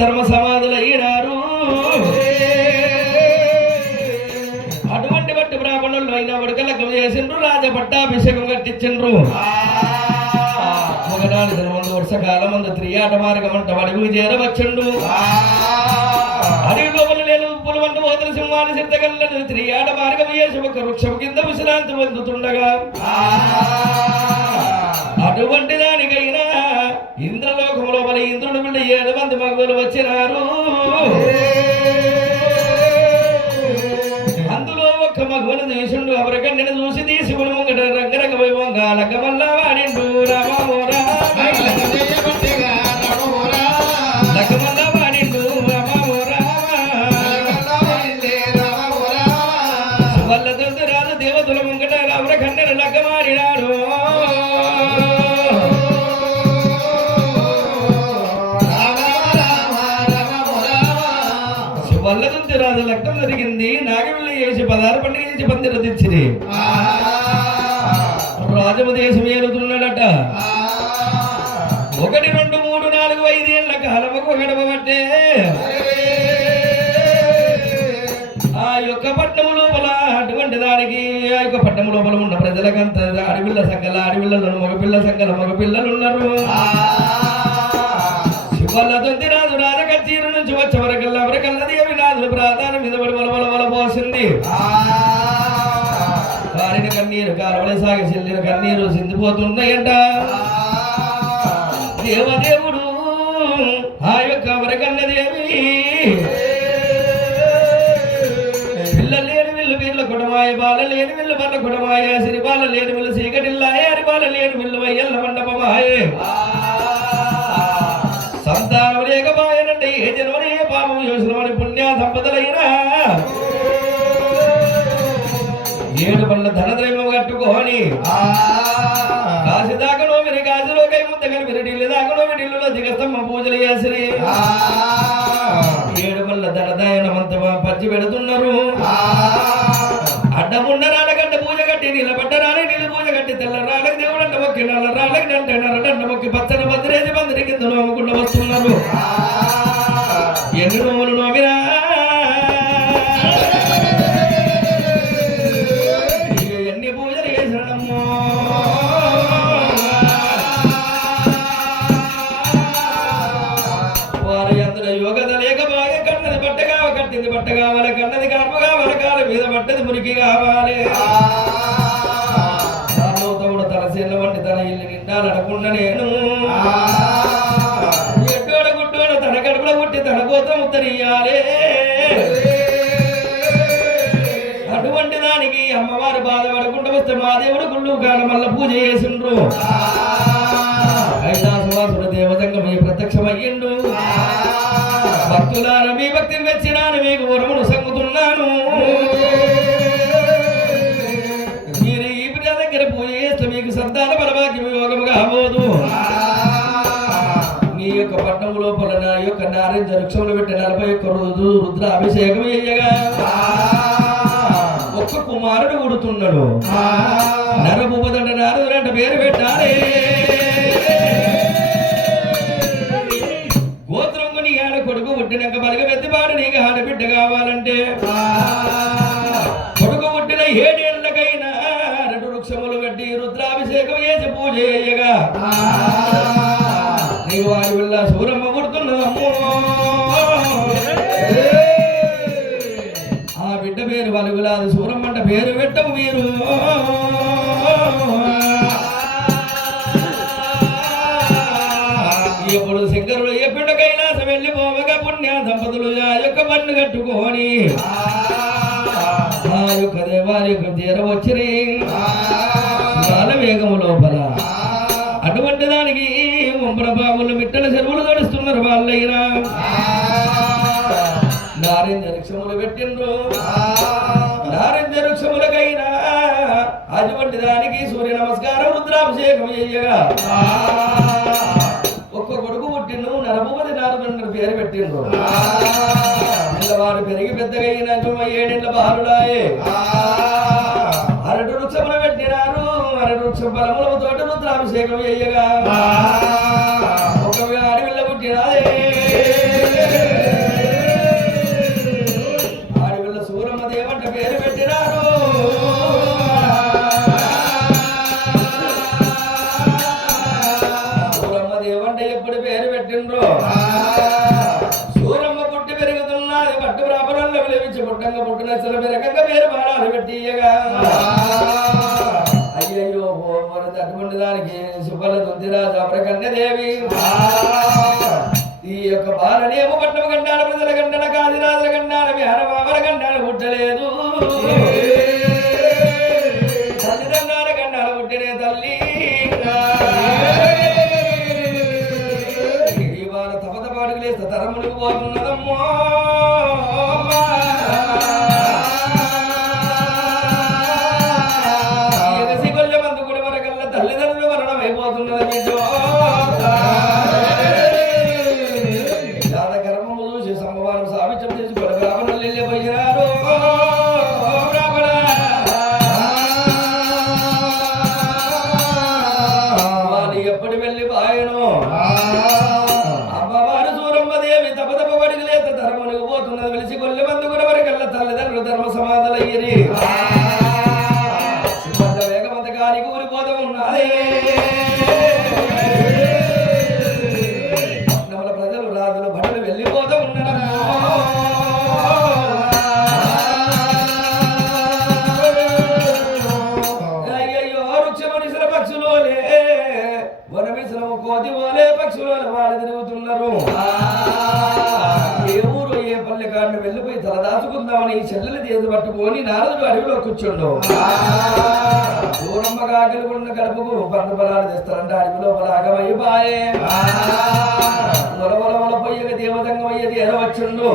ధర్మ సమాధులు అయినారు అటువంటి బట్టి బ్రాహ్మణులు అయిన ఉడకలకం చేసిండ్రు రాజ పట్టాభిషేకం కట్టించిండ్రు. ఒకనాడు దినమందు వర్షకాలం అందు త్రియాట మార్గం అంట అడుగు చేరవచ్చుండు. అడవి లోపల నేను ఉప్పులు వంట పోతుల సింహాన్ని సిద్ధగల్లను త్రియాట మార్గం చేసి ఒక వృక్షం కింద విశ్రాంతి పొందుతుండగా. అటువంటి దానికైనా ఇంద్రలో లోపల ఇంద్రుడు బిడ్డ ఏడు మంది మగవులు వచ్చినారు? అందులో ఒక్క మగవుని చూసిండు అవరకన్నెను చూసి తీసి ముంగట రంగరంగ వైభవంగా లగ్గమల్లా లగ్నం జరిగింది నాగవెల్లి చేసి పదహారు పండుగ చేసి పందిర తెచ్చిరి. రాజము దేశం ఏలుతున్నాడట ఒకటి రెండు మూడు నాలుగు ఐదు ఏళ్ళ కాలముకు గడపబట్టే ఆ యొక్క పట్టణము లోపల అటువంటి దానికి ఆ యొక్క పట్టణం లోపల ఉన్న ప్రజలకంత అడవిళ్ళ సంఘాల అడవిళ్ళలో మగపిల్ల సంఘాల మగపిల్లలు ఉన్నారు. శివల్ల దొంతి రాజు రాజకచ్చీరు నుంచి వచ్చే వరకల్లా వరకల్లా దేవి నాదులు ప్రాధాన్యం మీద పోసింది కారిన కన్నీరు కాలువలే సాగి చెల్లిన కన్నీరు సిందిపోతున్నాయంట. దేవదేవుడు ఆ యొక్క వరకన్న దేవి పిల్లలు లేని బాల సిరి బాల లేని అరి బాల లేని వీళ్ళు వయ్యల్ల మండపమాయే. సంతానం లేకపాయనంటే ఏ జన్మని ఏ పాపం చేసినమని పుణ్య సంపదలైనా ఏడు పళ్ళ ధనద్రైవం కట్టుకోని కాశీ దాకనో మీరు కాశీలో కై ముద్దగని మీరు ఢిల్లీ దాకనో మీరు ఢిల్లీలో దిగస్తమ్మ పూజలు చేసిరి. ఏడు పళ్ళ ధనదాయనమంత పచ్చి పెడుతున్నారు. అడ్డముండ రాళ్ళగడ్డ పూజ కట్టి నిలబడ్డ రాని నీళ్ళు పూజ కట్టి తెల్ల రాళ్ళకి దేవుడు అంట మొక్కి నల్ల రాళ్ళకి దంట నరడంట మొక్కి పచ్చని భద్రేసి బందరి కింద నోముకుండా వస్తున్నారు. కావాలి కన్నది కర్మ కావాలి కాల మీద పట్టది మురికి కావాలి. తమ్ముడు తన సెల్ల వంటి తన ఇల్లు నిండాలనకుండా నేను. ఎడ్డోడ గుడ్డోడ తన కడుపులో పుట్టి తన కోతం ఉత్తరియాలే. అటువంటి దానికి అమ్మవారు బాధపడకుండా వస్తే మా దేవుడు గుళ్ళు కాడ మళ్ళీ పూజ చేసిండ్రు. కైలాసవాసుడు దేవతంగం మీ ప్రత్యక్షమయ్యిండు. భక్తులార మీ భక్తిని మెచ్చినాను మీకు వరమును నారింజ వృక్షములు పెట్టి నలభై ఒక్క రోజు రుద్ర అభిషేకం చేయగా ఒక్క కుమారుడు ఉడుతున్నాడు నరభూపదండ నారదుడంట పేరు పెట్టాలి గోత్రంగు నీ ఆడ కొడుకు పుట్టినాక బలగ వెత్తిపాడు నీకు ఆడబిడ్డ కావాలంటే ఆ బిడ్డ పేరు వలుగులాది సూరమ్మంట పేరు పెట్టము మీరు. ఇప్పుడు శంకరుడు ఏ బిడ్డ కైలాసం వెళ్ళిపోవగా పుణ్య దంపతులు ఆ యొక్క పన్ను కట్టుకొని. ఆ యొక్క దేవాలయ యొక్క తీర వచ్చిరి. కాల వేగము లోపల. అటువంటి దానికి ముంపుల బాబులు మిట్టల చెరువులు తడుస్తున్నారు వాళ్ళైనా నారేంద్ర వృక్షములు పెట్టిండ్రు. రుద్రాభిషేకం ఒక్క కొడుకు పుట్టిండు నరభూపతి నారదుడు పేరు పెట్టిండు పిల్లవాడు పెరిగి పెద్దగా అయిన ఏడేళ్ళ బాలుడాయే అరటి వృక్షములు పెట్టినారు అరటి వృక్ష బలములతో రుద్రాభిషేకం చెయ్యగా రకంగా పుట్టిన సులభ రకంగా వేరు బాణాలు పెట్టియగా అయ్యయ్యో ఓ మరి అటువంటి దానికి సుఫల దుద్దిరా దుద్దిరాజు అమరకన్యదేవి ఈ యొక్క బాలనేమో పట్టణ గండాల ప్రజల గండన కాదిరాజుల గండాల విహారమామల గండాలు పుట్టలేదు ధర్మనికి పోతున్నది వెలిసి కొల్లి మందు కూడా వరకల్లా తల్లిదండ్రులు ధర్మ సమాధులు సుమంత నీ చెల్లెలు చేతి పట్టుకొని నారదుడు అడవిలో కూర్చుండు. దూరమ్మ కాకలు ఉన్న గడపకు పండు బలాలు తెస్తారంటే అడవిలో లోపల బాయే మొలమొల మొల పొయ్యక దేవతంగం అయ్యేది ఎరవచ్చుండు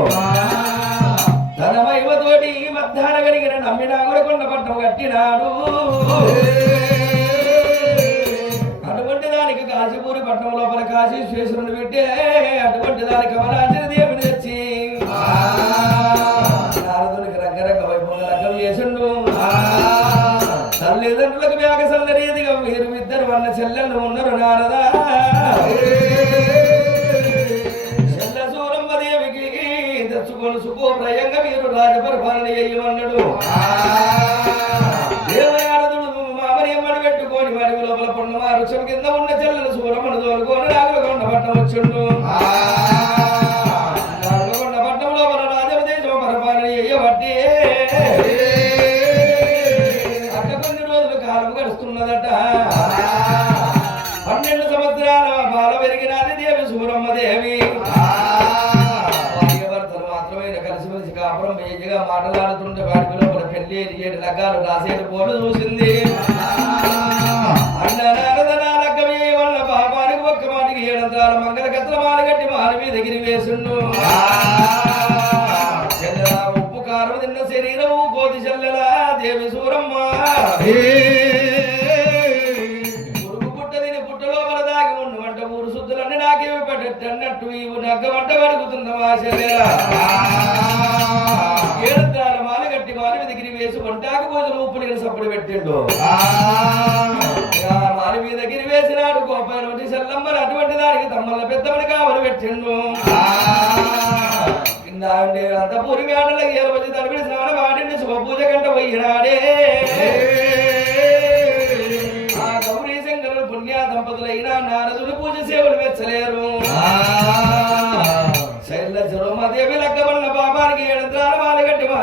తన మహిమతోటి మధ్యాహ్న గడిగిన నమ్మినా కూడా కొండ పట్టం కట్టినాడు. అటువంటి దానికి కాశీపూరి పట్టణం లోపల కాశీశ్వేశ్వరుని పెట్టి అటువంటి దానికి అవరాజన దేవుని తెచ్చి. తల్లిదండ్రులకు వేగ సల్లరీదిగా మీరు ఇద్దరు వల్ల చెల్లెళ్ళు ఉన్నారు నారదా. చెల్ల సూరమ్మ దేవికి తెచ్చుకొని సుఖోప్రయంగా మీరు రాజపరిపాలన చేయమన్నాడు. దేవయారదుడు మామని ఎమ్మడి పెట్టుకొని వాడి లోపల పొన్న వృక్షం కింద ఉన్న చెల్లెలు సూరమ్మను తోలుకొని రాగులకొండ పట్టం వచ్చిండు. రాగులకొండ పట్టం లోపల రాజవదేశం పరిపాలన చేయబట్టి. పెళ్ళి ఏడు రకాలు రాసేడు పోటు చూసింది. వల్ల పాపానికి ఒక్క మాటికి ఏడంత్రాల మంగళ కత్ర మాల కట్టి మాల మీద ఎగిరి వేసిండు. చెల్లెలా ఉప్పు కారం తిన్న శరీరము కోతి చెల్లెలా దేవి సూరమ్మ. పడ్డట్టు ఇవి నగ్గ వంట పడుకుతున్నవా చెల్లెలా. ఏడంత్రాల వేసి వంటాకు భోజనం ఉప్పు నీరు సప్పుడు పెట్టిండు. మాలి మీద గిరి వేసినాడు కోపైన సెల్లమ్మని అటువంటి దానికి తమ్మల పెద్దమని కావలి పెట్టిండు. అంత పూరి మేడల ఏరవచ్చి తడిపిడి స్నానం పూజ గంట పోయినాడే. ఆ గౌరీ శంకరులు పుణ్య దంపతులైన నారదుడు పూజ సేవలు మెచ్చలేరు. శైల దేవి లగ్గమన్న ఏడంత్రాల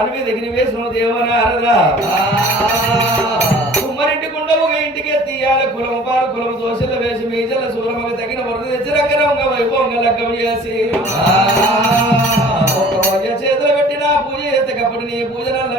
మాల గట్టి మాలి మీద గిరి వేసిన దేవనారదా కుమ్మరింటి కుండ ఒక ఇంటికి తీయాలి కులము పాలు కులము దోశలు వేసి మీజల సూరమకు తగిన వరద తెచ్చి రంగరంగ వైభవంగా లగ్గం చేసి చేతులు పెట్టిన పూజ చేస్తే కప్పుడు నీ పూజ నల్ల